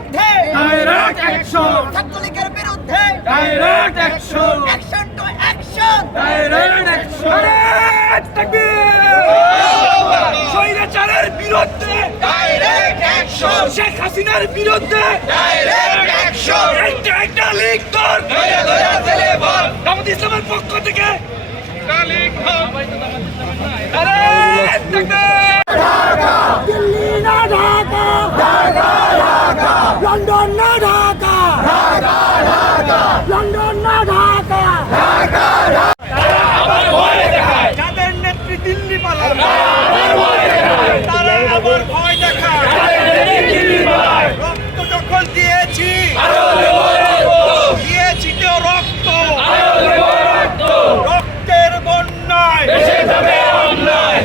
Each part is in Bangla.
বিরুদ্ধে ডাইরেক্ট অ্যাকশন, ছাত্রলীগের বিরুদ্ধে direct action, action to action. Direct action. স্বৈরাচারের বিরুদ্ধে ডাইরেক্ট অ্যাকশন, শেখ হাসিনার বিরুদ্ধে ডাইরেক্ট অ্যাকশন, একটা লিগ কর ধরে ধরে জেলে ভর, জামাত ইসলামের পক্ষ থেকে লিগ ভর। দিল্লি না ঢাকা, ঢাকা ঢাকা, লন্ডন না ঢাকা, ঢাকা ঢাকা, লন্ডন না ঢাকা, ঢাকা যাদের নেত্রী দিল্লি পালায় তারা আবার ভয় দেখায়। রক্ত যখন দিয়েছি দিয়েছি তো রক্ত, রক্তের বন্যায়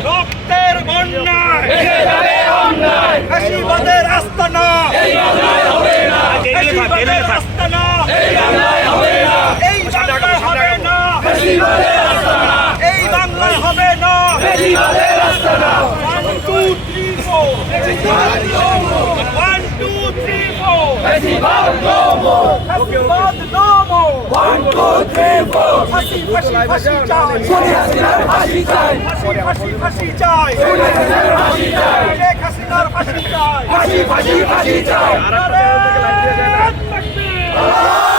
রক্তের বন্যায় ফাঁসিবাদের আস্তানা, ফাঁসিবাদের আস্তানা এই বাংলায় হবে না, এই বাংলায় হবে না, এই বাংলায় হবে না। 1 2 3 4 1 2 3 4 ফাঁসিবাদ no more, 1 2 3 4 ফাঁসি ফাঁসি ফাঁসি চাই, ফাঁসি চাই, ফাঁসি ফাঁসি চাই, শেখ হাসিনার ফাঁসি চাই, ফাঁসি ফাঁসি ফাঁসি চাই। নারে তাকবীর।